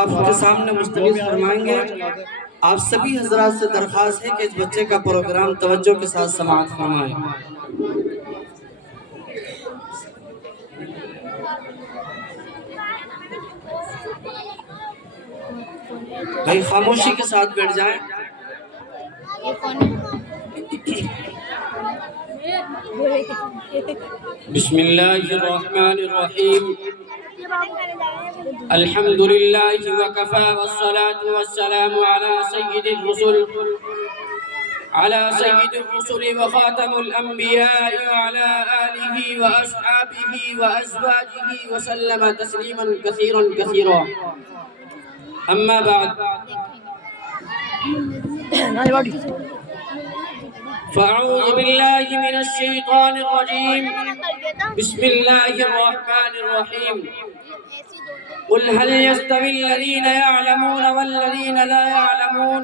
آپ کے سامنے مستقل فرمائیں گے۔ آپ سبھی حضرات سے درخواست ہے کہ اس بچے کا پروگرام توجہ کے ساتھ سماعت فرمائیں۔ بھائی خاموشی کے ساتھ بیٹھ جائیں۔ بسم اللہ الرحمن الرحیم۔ الحمد للہ وکفى والصلاة والسلام على سید الرسل وخاتم الانبیاء وعلى آلہ واصحابہ وازواجہ وسلم تسلیما کثیرا کثیرا، اما بعد فاعوذ باللہ من الشیطان الرجیم، بسم اللہ الرحمن الرحیم۔ قل هل يستوي الذين يعلمون والذين لا يعلمون،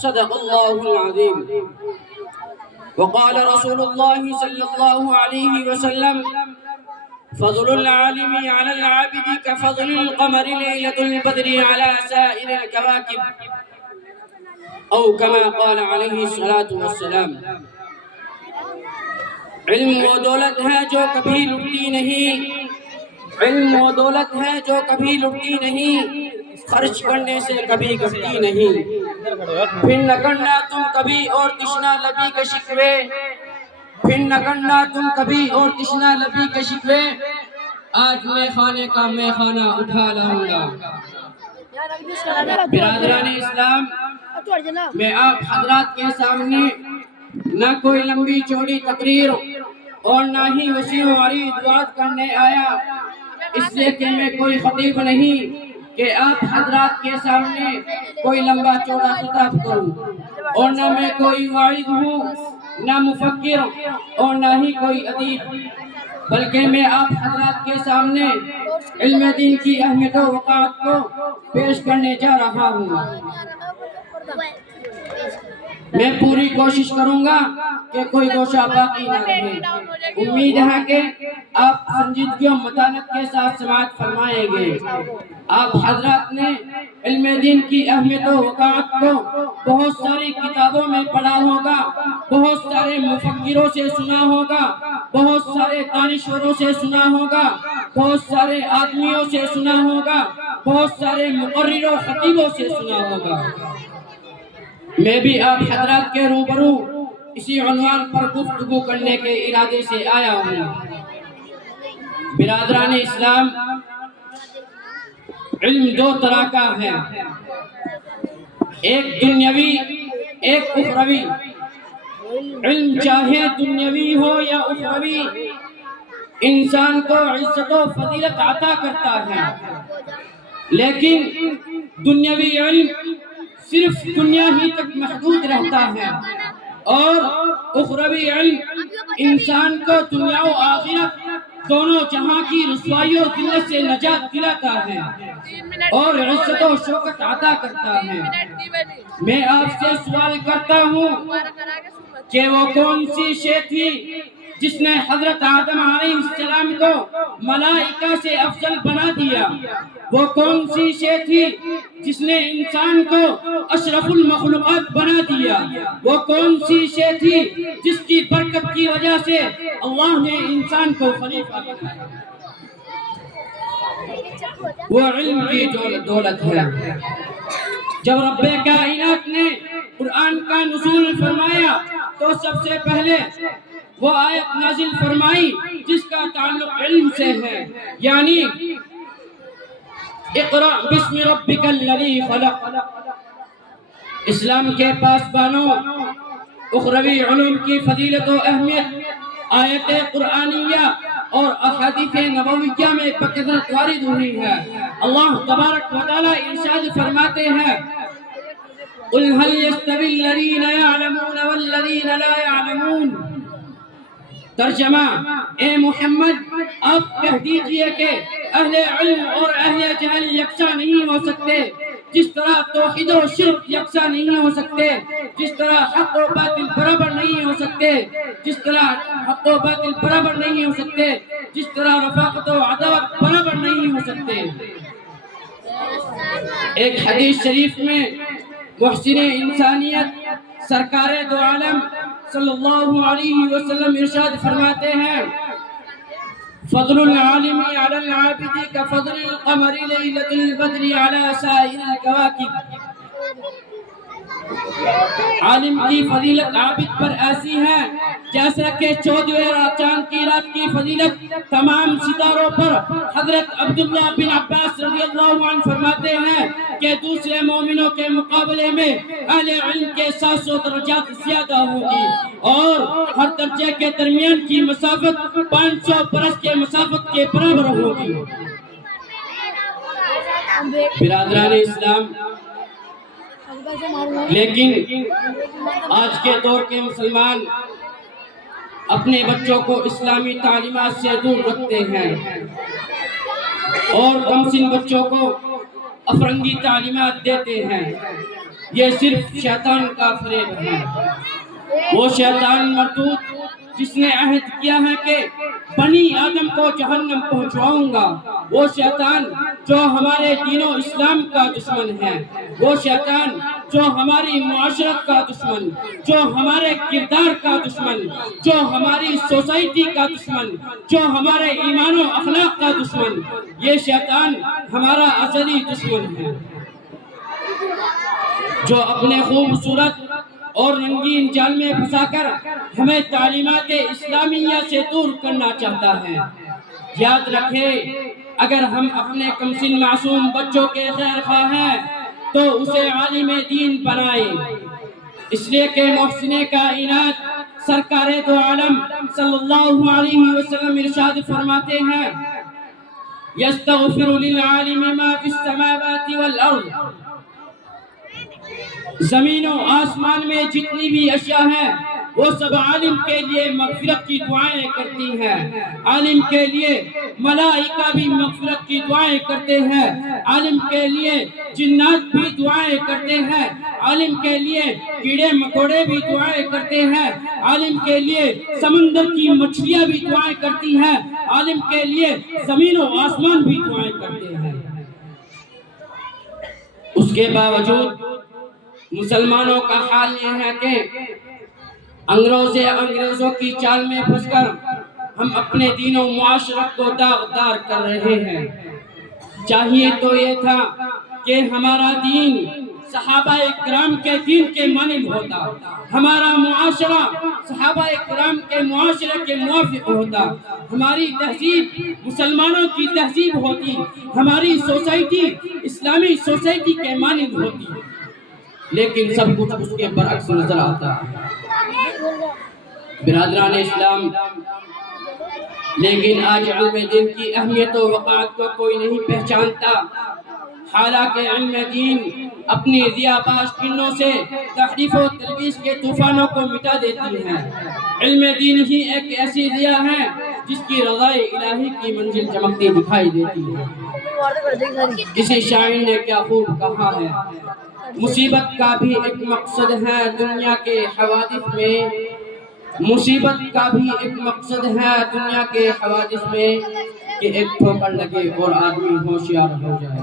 صدق الله العظيم۔ وقال رسول الله صلى الله عليه وسلم: فضل العالم على العابد كفضل القمر ليلة البدر على سائر الكواكب، او كما قال عليه الصلاة والسلام۔ علم وہ دولت ہے جو کبھی لٹتی نہیں، علم وہ دولت ہے جو کبھی لٹتی نہیں، خرچ کرنے سے کبھی گھٹتی نہیں۔ پھر نہ کرنا تم کبھی اور تشنا لبی کے شکوے، پھر نہ کرنا تم کبھی اور تشنا لبی کے شکوے، آج میں خانے کا میں خانہ اٹھا لاؤں گا۔ برادران اسلام، میں آپ حضرات کے سامنے نہ کوئی لمبی چوڑی تقریر اور نہ ہی وسیع و عریض وعظ کرنے آیا، اس لیے کہ میں کوئی خطیب نہیں کہ آپ حضرات کے سامنے کوئی لمبا چوڑا خطاب کروں، اور نہ میں کوئی واعظ ہوں، نہ مفکر اور نہ ہی کوئی ادیب، بلکہ میں آپ حضرات کے سامنے علم دین کی اہمیت و وقار کو پیش کرنے جا رہا ہوں۔ میں پوری کوشش کروں گا کہ کوئی گوشہ باقی نہ رہے۔ امید ہے کہ آپ سنجیدگی و متانت کے ساتھ سماعت فرمائیں گے۔ آپ حضرات نے علم دین کی اہمیت و وقار کو بہت ساری کتابوں میں پڑھا ہوگا، بہت سارے مفکروں سے سنا ہوگا، بہت سارے دانشوروں سے سنا ہوگا، بہت سارے آدمیوں سے سنا ہوگا، بہت سارے مقرر و خطیبوں سے سنا ہوگا۔ میں بھی آپ حضرات کے روبرو اسی عنوان پر گفتگو کرنے کے ارادے سے آیا ہوں۔ برادران اسلام، علم دو طرح کا ہے، ایک دنیاوی ایک اخروی۔ علم چاہے دنیاوی ہو یا اخروی، انسان کو عزت و فضیلت عطا کرتا ہے، لیکن دنیاوی علم صرف دنیا ہی تک محدود رہتا ہے، اور اخروی علم انسان کو دنیا و آخرت دونوں جہاں کی رسوائی و ذلت سے نجات دلاتا ہے اور عزت و شوکت عطا کرتا ہے۔ میں آپ سے سوال کرتا ہوں کہ وہ کون سی شے تھی جس نے حضرت آدم علیہ السلام کو ملائکہ سے افضل بنا دیا؟ وہ کون سی شے تھی جس نے انسان کو اشرف المخلوقات بنا دیا؟ وہ کون سی شے تھی جس کی برکت کی وجہ سے اللہ نے انسان کو خلیفہ بنایا؟ وہ علم کی دولت ہے۔ جب رب کائنات نے قرآن کا نزول فرمایا تو سب سے پہلے وہ آیت نازل فرمائی جس کا تعلق علم سے ہے، یعنی اقرأ بسم ربک الذی خلق۔ اسلام کے پاسبانوں، اخروی علوم کی فضیلت و اہمیت آیت قرآنیہ اور احادیث نبویہ میں بکثرت وارد ہوئی ہے۔ اللہ تبارک و تعالی ارشاد فرماتے ہیں: قل هل يستوي الذين يعلمون والذين لا يعلمون۔ ترجمہ: اے محمد، آپ کہہ دیجئے کہ اہل علم اور اہل جہل یکساں نہیں ہو سکتے، جس طرح توحید و شرک یکساں نہیں ہو سکتے، جس طرح حق و باطل برابر نہیں ہو سکتے، جس طرح حق و باطل برابر نہیں ہو سکتے، جس طرح رفاقت و عداوت برابر نہیں ہو سکتے۔ ایک حدیث شریف میں محسن انسانیت سرکار دو عالم صلی اللہ علیہ وسلم ارشاد فرماتے ہیں فضل العالم على العابد كفضل القمر ليلة البدر على سائر الكواكب. عالم کی فضیلت عابد پر ایسی ہے جیسا کہ 14 چاند کی رات کی فضیلت تمام ستاروں پر. حضرت عبداللہ بن عباس رضی اللہ عنہ فرماتے ہیں کہ دوسرے مومنوں کے مقابلے میں اہل علم کے 700 درجات زیادہ ہوگی اور ہر درجے کے درمیان کی مسافت 500 برس کے مسافت کے برابر ہوگی. برادران اسلام، لیکن آج کے دور کے مسلمان اپنے بچوں کو اسلامی تعلیمات سے دور رکھتے ہیں اور کم سن بچوں کو افرنگی تعلیمات دیتے ہیں. یہ صرف شیطان کا فریب ہے. وہ شیطان مردود جس نے عہد کیا ہے کہ بنی آدم کو جہنم پہنچواؤں گا، وہ شیطان جو ہمارے دین و اسلام کا دشمن ہے، وہ شیطان جو ہماری معاشرت کا دشمن، جو ہمارے کردار کا دشمن، جو ہماری سوسائٹی کا دشمن، جو ہمارے ایمان و اخلاق کا دشمن، یہ شیطان ہمارا ازلی دشمن ہے جو اپنے خوبصورت اور رنگین جال میں پھنسا کر ہمیں تعلیمات اسلامیہ سے دور کرنا چاہتا ہے. یاد رکھیں، اگر ہم اپنے کمسن معصوم بچوں کے خیر خواہ ہیں تو اسے عالم دین بنائیں، اس لیے کہ محسن کائنات سرکار دو عالم صلی اللہ علیہ وسلم ارشاد فرماتے ہیں یستغفر للعالم ما فی السماوات والارض. زمین و آسمان میں جتنی بھی اشیاء ہیں وہ سب عالم کے لیے مغفرت کی دعائیں کرتی ہیں. عالم کے لیے ملائکہ بھی مغفرت کی دعائیں کرتے ہیں، عالم کے لیے جنات بھی دعائیں کرتے ہیں، عالم کے لیے کیڑے مکوڑے بھی دعائیں کرتے ہیں، عالم کے لیے سمندر کی مچھلیاں بھی دعائیں کرتی ہیں، عالم کے لیے زمین و آسمان بھی دعائیں کرتے ہیں. اس کے باوجود مسلمانوں کا حال یہ ہے کہ انگریزوں کی چال میں پھنس کر ہم اپنے دین و معاشرت کو داغدار کر رہے ہیں. چاہیے تو یہ تھا کہ ہمارا دین صحابہ اکرام کے دین کے مانند ہوتا، ہمارا معاشرہ صحابہ اکرام کے معاشرے کے موافق ہوتا، ہماری تہذیب مسلمانوں کی تہذیب ہوتی، ہماری سوسائٹی اسلامی سوسائٹی کے مانند ہوتی. لیکن سب کچھ اس کے برعکس نظر آتا ہے. برادران اسلام، لیکن آج علم دین کی اہمیت و وقعت کو کوئی نہیں پہچانتا. حالانکہ علم دین اپنی ضیاباز کنوں سے تحریف و تلبیس کے طوفانوں کو مٹا دیتی ہے. علم دین ہی ایک ایسی ضیا ہے جس کی رضائے الہی کی منزل چمکتی دکھائی دیتی ہے. کسی شاعر نے کیا خوب کہا ہے، مصیبت کا بھی ایک مقصد ہے دنیا کے حوادث میں، مصیبت کا بھی ایک مقصد ہے دنیا کے حوادث میں کہ ایک ٹھوکر لگے اور آدمی ہوشیار ہو جائے.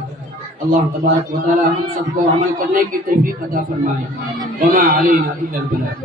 اللہ تبارک و تعالی ہم سب کو عمل کرنے کی توفیق عطا فرمائے. وما علینا الا البلاغ.